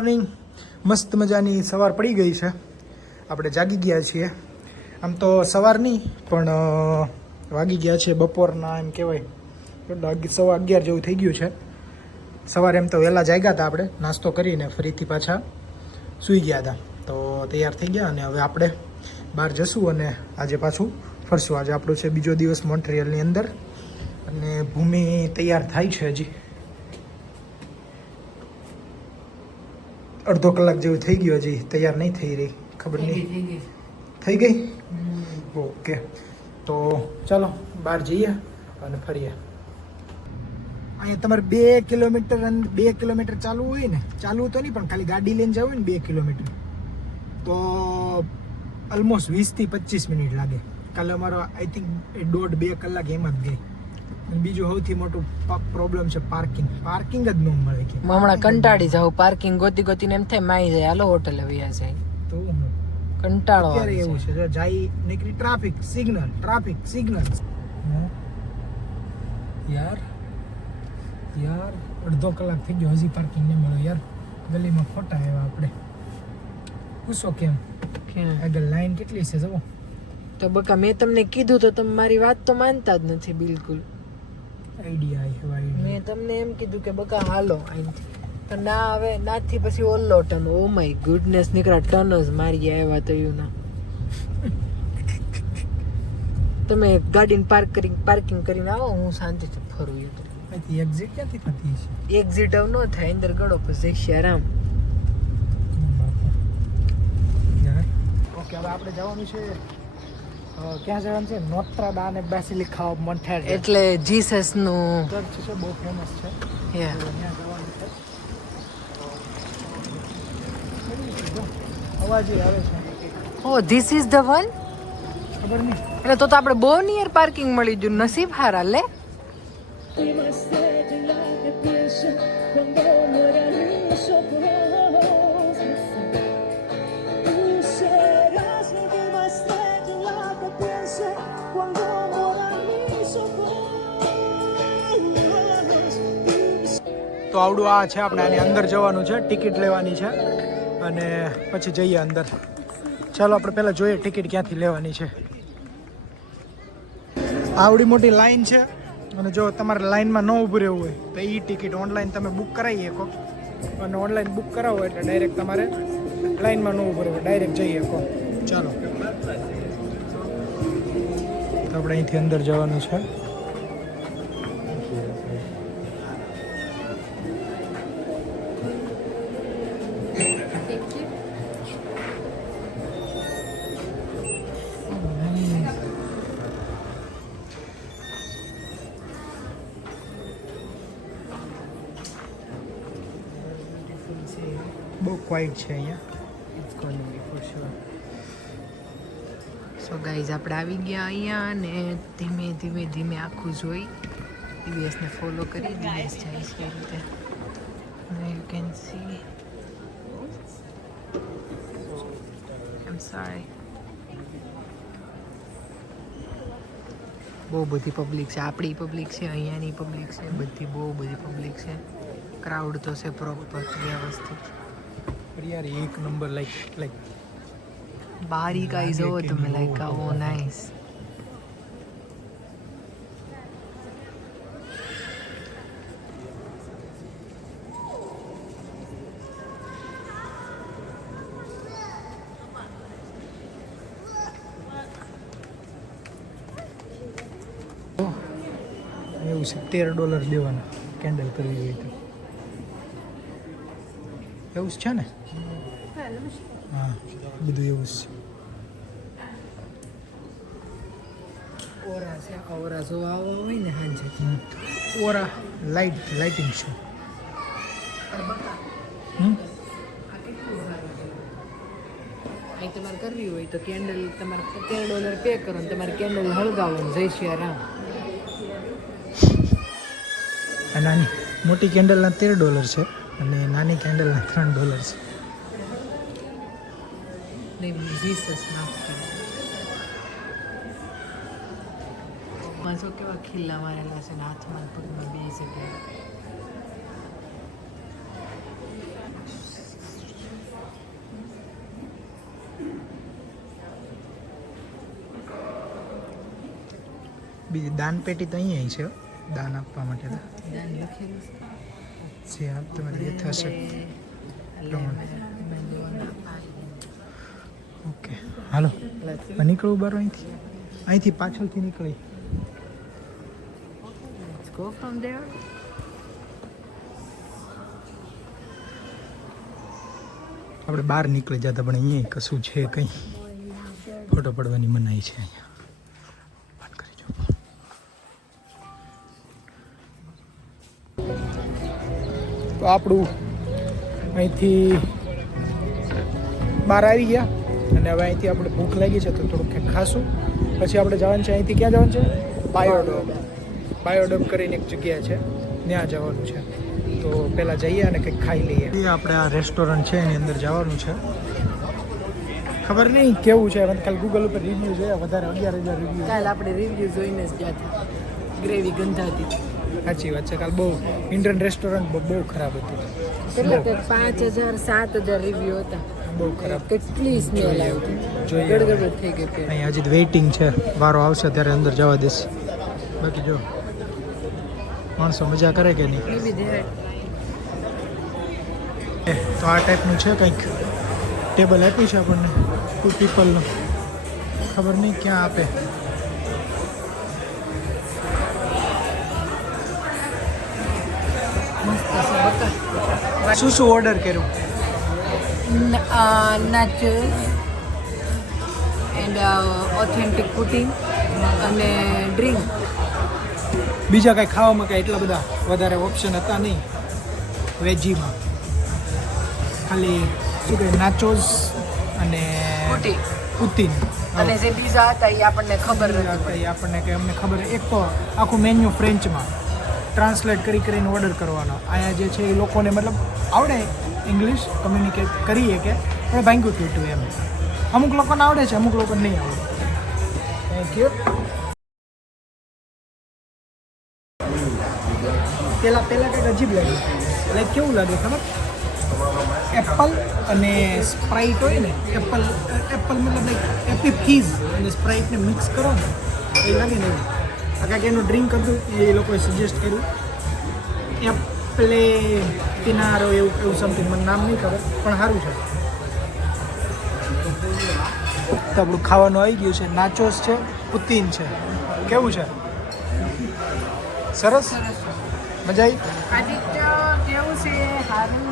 Morning. મસ્ત મજાની સવાર પડી ગઈ છે. આપણે જાગી ગયા છીએ. આમ તો સવાર નહીં પણ વાગી ગયા છે બપોરના એમ કહેવાય 11:15 જેવું થઈ ગયું છે. સવારે એમ તો વહેલા જાગ્યા હતા આપણે, નાસ્તો કરીને ફરીથી પાછા સૂઈ ગયા હતા. તો તૈયાર થઈ ગયા અને હવે આપણે બહાર જશું અને આજે પાછું ફરશું. આજે આપણો છે બીજો દિવસ મોન્ટ્રીયલની અંદર અને ભૂમિ તૈયાર થાય છે. હજી અડધો કલાક જેવું થઈ ગયું, હજી તૈયાર નહીં થઈ રહી, ખબર નહીં થઈ ગઈ. ઓકે, તો ચાલો બહાર જઈએ અને ફરીએ. અહીંયા તમારે 2 કિલોમીટર ચાલવું હોય ને, ચાલવું તો નહીં પણ ખાલી ગાડી લઈને જવું હોય ને 2 કિલોમીટર તો ઓલમોસ્ટ 20 થી 25 મિનિટ લાગે. કાલે અમારો આઈ થિંક 1.5-2 કલાક એમ જ ગઈ. બીજું સૌથી મોટું પ્રોબ્લેમ છે પાર્કિંગ જ ન મળે. કે હમણાં કંટાળી જાવ, પાર્કિંગ ગોતીને એમ થાય માઈ જાય, હાલો હોટલે વયા જાય. તો હું કંટાળો અત્યારે એવું છે, જો જાય નીકળી ટ્રાફિક સિગ્નલ યાર અડધો કલાક થઈ ગયો, હજી પાર્કિંગ નહીં મળે યાર. ગલીમાં ખોટા આવ્યા આપણે. પૂછો કેમ આગળ લાઈન કેટલી છે જુઓ. તો બકા મેં તમને કીધું તો તમે મારી વાત તો માનતા જ નથી બિલકુલ. આઈડિયા મેં તમને એમ કીધું કે બકા હાલો અહીંથી, તો ના આવે. નાથી પછી ઓલ્લો ટર્ન. ઓ માય ગુડનેસ, નીકળા ટર્ન જ મારી આવ્યા તો એવું ના. તમે ગાડીને પાર્કિંગ કરીને આવો, હું શાંતિથી ફરું. એક્ઝિટ ક્યાંથી થતી છે? એક્ઝિટ આવ ન થાય, અંદર ગળો પછી આરામ. ઓકે, હવે આપણે જવાનું છે, ક્યાં જવાનું છે? નોત્રા દામે બેસિલિકા ઓફ મોન્ટેરેલ, એટલે જીસસ નું ચર્ચ છે, બહુ ફેમસ છે. ત્યાં જવાનું છે. અવાજ આવે છે. ઓ ધીસ ઇઝ ધ વન. ખબર નહીં. એટલે તો આપણે બહુ નિયર પાર્કિંગ મળી ગયું. નસીબ હારા લે. તો આવડું આ છે, આપણે આની અંદર જવાનું છે, ટિકિટ લેવાની છે અને પછી જઈએ અંદર. ચાલો આપણે પહેલાં જોઈએ ટિકિટ ક્યાંથી લેવાની છે. આવડી મોટી લાઈન છે અને જો તમારે લાઈનમાં ન ઊભું રહેવું હોય તો એ ટિકિટ ઓનલાઈન તમે બુક કરાવી શકો અને ઓનલાઈન બુક કરાવો એટલે ડાયરેક્ટ તમારે લાઈનમાં ન ઊભું રહેવું, ડાયરેક્ટ જઈ શકો. ચાલો તો આપણે અહીંથી અંદર જવાનું છે. બહુ ક્વાઇટ છે અહીંયા. સો ગાઈઝ આપણે આવી ગયા અહીંયા અને ધીમે આખું જોઈ દિવ્યેશને ફોલો કરી. દિવ્યેશ જાય છે એ રીતે. You can see. I am sorry. બહુ બધી પબ્લિક છે. આપણી પબ્લિક છે, અહીંયાની પબ્લિક છે, બધી બહુ બધી પબ્લિક છે. ક્રાઉડ તો છે પ્રોપર વ્યવસ્થિત. યાર એક નંબર લાઈક બારી કાઈ જો તમે લાઈક ઓ નાઈસ. એવું છે, $13 દેવાના કેન્ડલ કરવી હોય તો. એવું છે ને? હા, બધું એવું છે. ઓરા છે, ઓરા જો આવો હોય ને હાંજે. ઓરા લાઇટિંગ છે. અહીં તમારે કરવી હોય તો કેન્ડલ તમારે $13 પે કરો ને તમારે કેન્ડલ હળગાવવાનું. જય શ્રી રામ. નાની મોટી કેન્ડલના $13 છે અને નાની કેન્ડલના $3 છે. નહીં જીસસ માફ કરો. માસો કેવા ખીલ્લા મારેલા છે ને હાથમાં પગમાં બે જગ્યાએ. બીજી દાન પેટી તો અહીંયા છે, દાન આપવા માટે તો. દાન લખેલું છે. જે આપ તમારી યથાશક્તિ પ્રમાણે. ઓકે હાલો નીકળવું બાર અહીંથી પાછળથી નીકળી. Let's go from there. આપણે બહાર નીકળી જતા પણ અહીંયા કશું છે કંઈ ફોટો પડવાની મનાઈ છે અહીંયા. બંધ કરી જો. તો આપણું અહીંથી બહાર આવી ગયા અને હવે અહીંથી આપણે ભૂખ લાગી છે તો થોડુંક કંઈક ખાશું. પછી આપણે જવાનું છે અહીંથી ક્યાં જવાનું છે? બાયોડોમ. બાયોડોમ કરીને એક જગ્યા છે ત્યાં જવાનું છે. તો પહેલાં જઈએ અને કંઈક ખાઈ લઈએ. આપણે આ રેસ્ટોરન્ટ છે એની અંદર જવાનું છે. ખબર નહીં કેવું છે, મને કાલે ગૂગલ ઉપર રિવ્યૂ જોયા, વધારે 11,000 રિવ્યૂ. કાલ આપણે રિવ્યુ જોઈને જ ગયા હતા. ગ્રેવી ગંધાતી. સાચી વાત છે, કાલ બહુ ઇન્ડિયન રેસ્ટોરન્ટ બહુ ખરાબ હતું. એટલે 5,000 7,000 રિવ્યુ હતા. બહુ ખરાબ. કેટલી સ્મેલ આવી જોઈએ. ગડગડ થઈ ગઈ પેટ. અહીં હજી વેઇટિંગ છે, વારો આવશે ત્યારે અંદર જવા દેશે. બાકી જો માણસો મજા કરે કે નહીં. તો આ ટાઈપનું છે કંઈક ટેબલ આપ્યું છે આપણને 2 પીપલનું. ખબર નહીં ક્યાં આપે. શું શું ઓર્ડર કર્યું? nachos and authentic pudding અને ડ્રિંક. બીજા કાંઈ ખાવામાં કાંઈ એટલા બધા વધારે ઓપ્શન હતા નહીં વેજીમાં. ખાલી શું કહે નાચોસ અને પુતીન અને જે પીઝા હતા એ આપણને ખબર નથી. આપણને કે અમને ખબર એક તો આખું મેન્યુ ફ્રેન્ચમાં ટ્રાન્સલેટ કરીને ઓર્ડર કરવાનો. અહીંયા જે છે એ લોકોને મતલબ આવડે ઇંગ્લિશ કમ્યુનિકેટ કરીએ કે આપણે ભાંગ્યું તૂટ્યું એમ. અમુક લોકોને આવડે છે, અમુક લોકોને નહીં આવડે. Thank you. પહેલાં કંઈક અજીબ લાગે. લાઈક કેવું લાગે ખબર? એપલ અને સ્પ્રાઇટ હોય ને, એપલ મતલબ લાઈક એપી ફીઝ અને સ્પ્રાઇટને મિક્સ કરો ને એ લાગે ને એવું. આ કાંઈક એનું ડ્રિંક હતું એ લોકોએ સજેસ્ટ કર્યું, એપ્લે પિનારો એવું સમથિંગ, મને નામ નહીં ખબર પણ સારું છે. તો આપણું ખાવાનું આવી ગયું છે. નાચોસ છે, પુતીન છે. કેવું છે? સરસ. મજા આવી? આદિત્ય કેવું છે? સારું.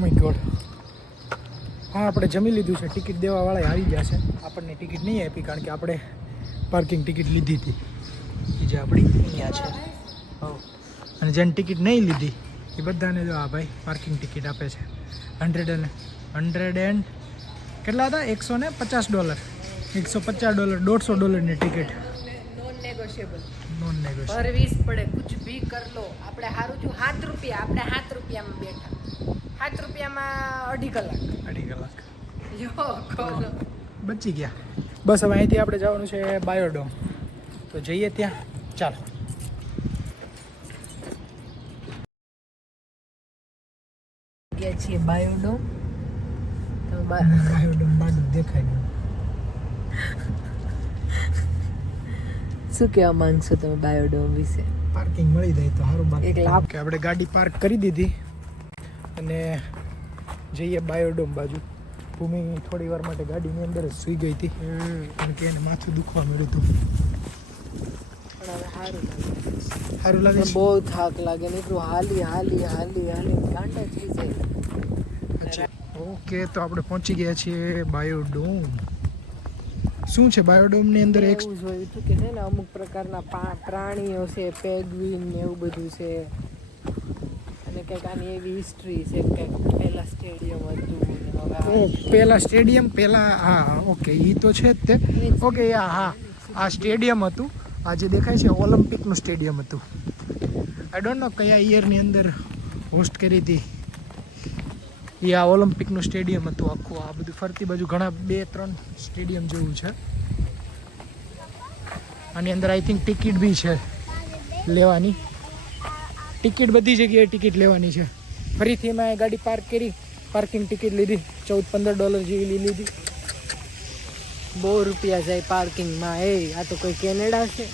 My God. હા આપણે જમી લીધું છે. ટિકિટ દેવાવાળા આવી ગયા છે. આપણને ટિકિટ નહીં આપી કારણ કે આપણે પાર્કિંગ ટિકિટ લીધી હતી એ જે આપણી અહીંયા છે. અને જેને ટિકિટ નહીં લીધી એ બધાને જો આ ભાઈ પાર્કિંગ ટિકિટ આપે છે. 100 એન્ડ કેટલા હતા? $150 $150 $150ની ticket. Non negotiable. Non negotiable. ભરવીસ પડે, કુછ ભી કર લો. આપણે સારું છું 7 રૂપિયા, આપણે 7 રૂપિયામાં બેઠા. 7 રૂપિયામાં 2.5 કલાક. જો ખોલો. બચી ગયા. બસ હવે અહીંથી આપણે જવાનું છે બાયોડોમ. તો જઈએ ત્યાં. ચાલો. ગયા છીએ બાયોડોમ. તો બાયોડોમ બાજુ દેખાય. શું કહેવા માંગશો તમે બાયોડોમ વિશે? પાર્કિંગ મળી જાય તો સારું. એક લાભ કે આપણે ગાડી પાર્ક કરી દીધી અને જઈએ બાયોડોમ બાજુ. ભૂમિ થોડી વાર માટે ગાડીની અંદર જ સૂઈ ગઈ હતી કારણ કે એને માથું દુખવા મળ્યું હતું. સારું લાગે છે. બહુ થાક લાગે ને એટલું હાલી ગાંડા થઈ જાય. અચ્છા ઓકે. તો આપણે પહોંચી ગયા છીએ બાયોડોમ. શું છે બાયોડોમની અંદર? એક જોયું હતું કે છે ને અમુક પ્રકારના પ્રાણીઓ છે, પેગ્વિન ને એવું બધું છે. અને કંઈક આની એવી હિસ્ટ્રી છે કે પહેલા સ્ટેડિયમ હતું. પહેલા સ્ટેડિયમ હા ઓકે એ તો છે જ તે. ઓકે હા આ સ્ટેડિયમ હતું. આ જે દેખાય છે ઓલિમ્પિકનું સ્ટેડિયમ હતું. આઈ ડોન્ટ નો કયા યરની અંદર હોસ્ટ કરી હતી એ. આ ઓલિમ્પિકનું સ્ટેડિયમ હતું આખું. આ બધું ફરતી બાજુ ઘણા 2-3 સ્ટેડિયમ જેવું છે. આની અંદર આઈ થિંક ટિકિટ બી છે લેવાની. ટિકિટ બધી જગ્યાએ ટિકિટ લેવાની છે. ફરીથી મેં ગાડી પાર્ક કરી, પાર્કિંગ ટિકિટ લીધી. $14-15 જેવી લીધી. બહુ રૂપિયા જાય પાર્કિંગમાં. એ આ તો કોઈ કેનેડા છે,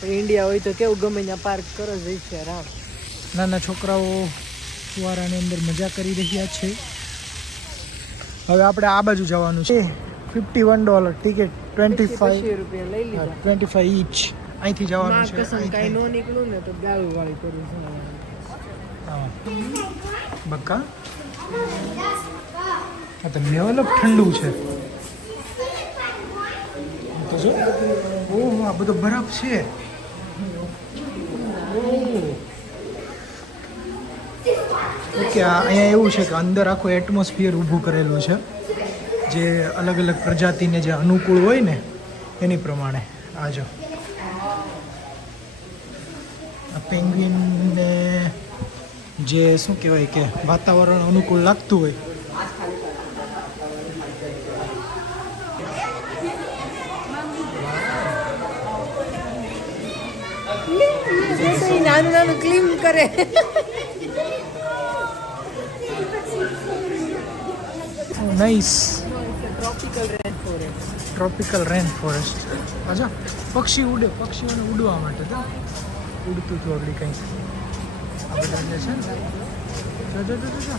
પણ ઇન્ડિયા હોય તો કેવું ગમે ત્યાં પાર્ક કરો જ છે આરામ. નાના છોકરાઓ ફુવારાની અંદર મજા કરી રહ્યા છે. હવે આપણે આ બાજુ જવાનું છે. $51 ટિકિટ, 25 રૂપિયા લઈ લીધા. 25 ઈચ. અહીંથી જવાનું માં છે. કસમ કાંઈ નો નીકળું ને તો ગાલ વાળી કરું છું. હા બક્કા આ તો ડેવલપ ઠંડુ છે. તો જો ઓહો આ બધો બરફ છે. ઓકે અહીંયા એવું છે કે અંદર આખું એટમોસ્ફિયર ઊભું કરેલું છે, જે અલગ અલગ પ્રજાતિને જે અનુકૂળ હોય ને એની પ્રમાણે. આ જો આ પેંગ્વિનને જે શું કહેવાય કે વાતાવરણ અનુકૂળ લાગતું હોય. નાનું નાનું ક્લીન કરે. નાઈસ. Tropical rain forest. અચ્છા પક્ષી ઉડે, પક્ષીઓને ઉડવા માટે તો ઉડતું હતું આગળ કંઈક. આ બધા જે છે ને જો જો જો જો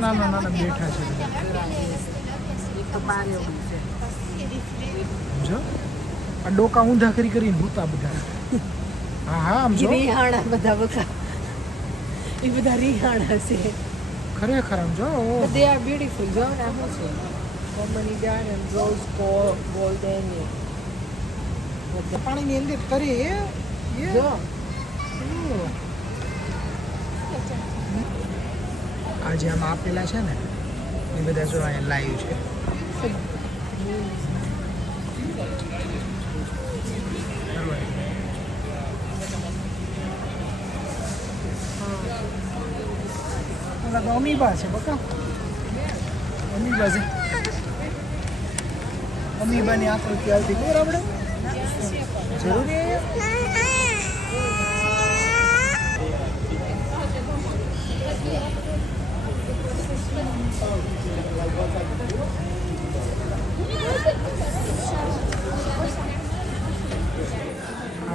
નાના નાના બેઠા છે બધા. સમજો આ ડોકા ઊંધા કરી કરીને ભૂતા બધા. હા હા આમ જો રિહાણા બધા બકા, એ બધા રિહાણા છે ખરેખર આમ જો. They are beautiful. જો ને આ શું છે? કોમની ગાર્ડન, રોઝ ગોલ્ડન. પાણીની અંદર તરે જો આ જે આમાં આપેલા છે ને એ બધા જો અહીંયા લાઈવ છે. અમીબા છે બકા, અમીબા છે. અમીબાની આકૃતિ આવતી ખબર આપણે જરૂરી.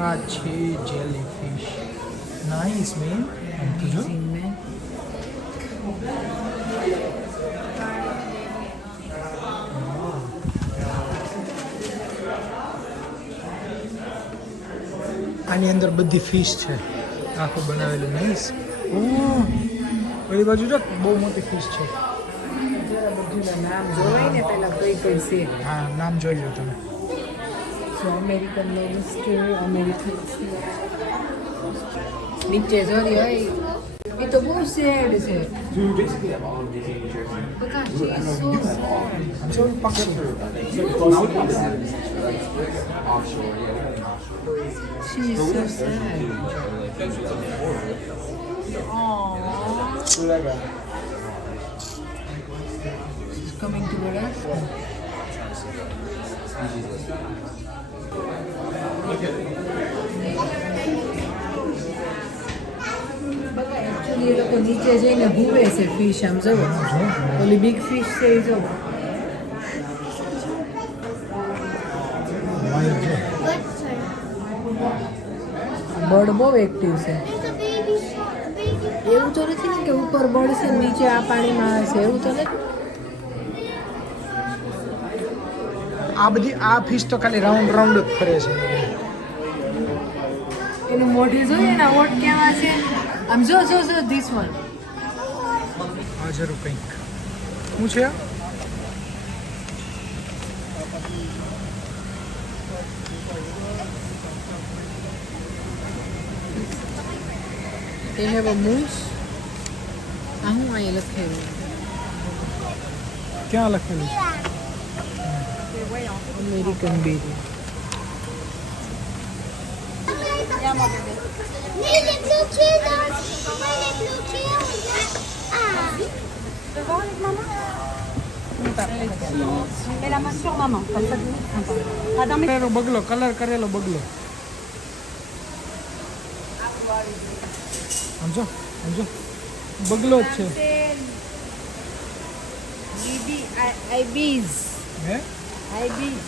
આ છે જેલીફિશ. Nice main. જો આની અંદર બધી ફિશ છે, આખું બનાવેલું. નાઈસ. ઓહ ઓલી બાજુ જો બહુ મોટી ફિશ છે. નામ જોવાય ને પેલા કઈ કઈ છે. હા નામ જોઈ લો તમે. અમેરિકન લોબસ્ટર, અમેરિકન નીચે જોરી હોય એ તો બહુ સેડ છે. બકા she is so sad. જો પક્ષી She is so sad. Aww. She's coming to the left. Actually, એ લોકો નીચે જઈને ભૂવે છે ફિશ. આમ જો ઓલી બિગ ફિશ છે એ જો. બર્ડ બહુ એક્ટિવ છે. એવું તો નથી ને કે ઉપર બર્ડ છે નીચે આ પાણીમાં છે, એવું તો નથી. આ બધી આ ફિશ તો ખાલી રાઉન્ડ રાઉન્ડ જ ફરે છે. એનું મોઢું જોઈએ એના ઓટ કેવા છે. આમ જો જો જો ધીસ વન. આ જરૂર કંઈક શું છે. They have a moose. આ હું અહીં લખેલું. ક્યાં લખેલું છે? અમેરિકન બેરી. Nee, les bloqués là. Les bloqués. Ah. Devant avec maman. Mets la main sur maman, comme ça tu ne crains pas. Ah, dans mes... કરેલો બગલો, કલર કરેલો બગલો. સમજો સમજો બગલો જ છે આઈબીઝ હે આઈબીઝ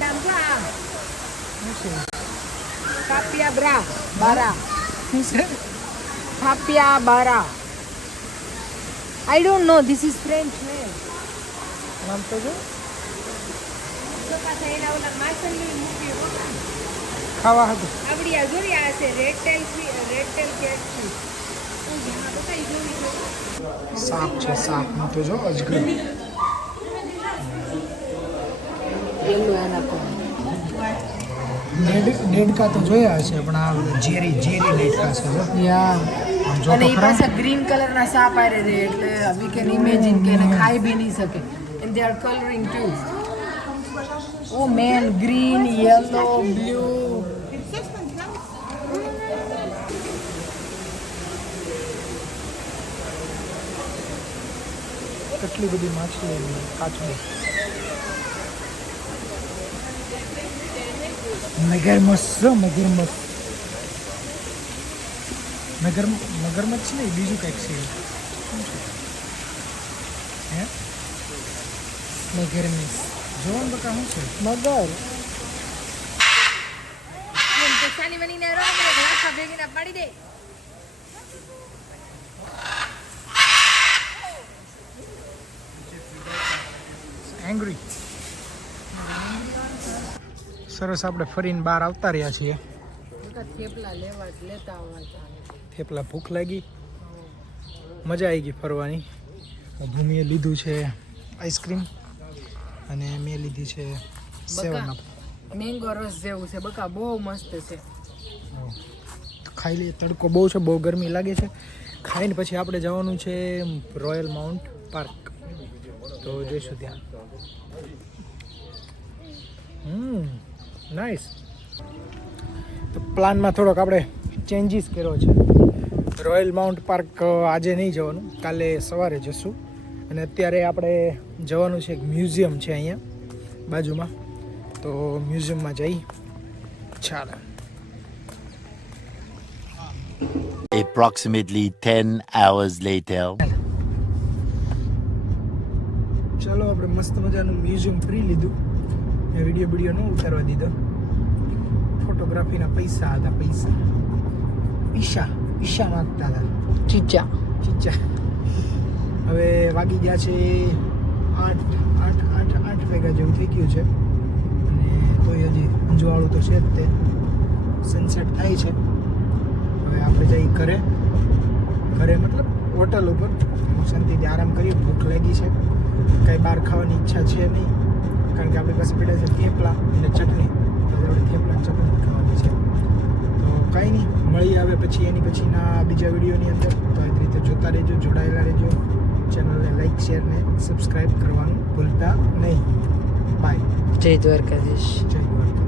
નામ શું આ શું છે કાપિયા બ્રા બારા શું છે કાપિયા બારા I don't know this is French name નામ તો જો ખાવા હતું આપડી આ જોરી આ છે રેડ ટેલ કેટ સાપ છે સાપ નું તો જો અજગર યેલો એના કોણ ડેડકા તો જોયા હશે પણ આ ઝેરી ડેડકા છે જો યા આમ જો અને તો એ ખરા પાછા ગ્રીન કલર ના સાપ આરે રે એટલે વી કેન ઇમેજિન કે એને ખાઈ બી નહીં શકે and they are colouring to oh man green yellow blue કેટલી બધી માછલી કાચબો મગરમચ્છ નહીં બીજું કંઈક છે હે મગરમચ્છ જોવાનું બકા શું છે મગર સાની મની ને રો મને ગ્લાસ ભેગી ના પાડી દે એંગ્રી સરસ આપણે ફરીને બહાર આવતા રહ્યા છીએ થેપલા લેતા આવવા થેપલા ભૂખ લાગી મજા આવી ગઈ ફરવાની ભૂમિએ લીધું છે આઈસ્ક્રીમ અને મેં લીધી છે સેવન અપ મેંગો રસ જેવું છે બકા બહુ મસ્ત છે ખાઈ લઈએ તડકો બહુ છે બહુ ગરમી લાગે છે ખાઈને પછી આપણે જવાનું છે રોયલ માઉન્ટ પાર્ક તો જઈશું ત્યાં નાઇસ તો પ્લાનમાં થોડોક આપણે ચેન્જીસ કર્યો છે રોયલ માઉન્ટ પાર્ક આજે નહીં જવાનું કાલે સવારે જશું અને અત્યારે આપણે જવાનું છે એક મ્યુઝિયમ છે અહીંયા બાજુમાં તો મ્યુઝિયમમાં જઈ ચાલો Approximately 10 hours later. ચાલો આપણે મસ્ત મજાનું મ્યુઝિયમ ફરી લીધું મેં વિડીયો ન ઉતારવા દીધો ફોટોગ્રાફીના પૈસા હતા પૈસા માંગતા હતા ચીચા ચીચા હવે વાગી ગયા છે 8 વાગ્યા જેવું થઈ ગયું છે અને તોય હજી અંજવાળું તો છે જ તે સનસેટ થાય છે હવે આપણે જઈ ઘરે મતલબ હોટલ ઉપર શાંતિથી આરામ કરી ભૂખ લાગી છે કાંઈ બહાર ખાવાની ઈચ્છા છે નહીં કારણ કે આપણી પાસે પડ્યા છે થેપલા અને ચટણી તો આપણે થેપલા અને ચટણી ખાવાની છે તો કાંઈ નહીં મળી આવે પછી એની પછીના બીજા વિડીયોની અંદર તો આવી રીતે જોતા રહેજો જોડાયેલા રહેજો ચેનલને લાઈક શેર ને સબસ્ક્રાઈબ કરવાનું ભૂલતા નહીં બાય જય દ્વારકાધીશ જય દ્વારકા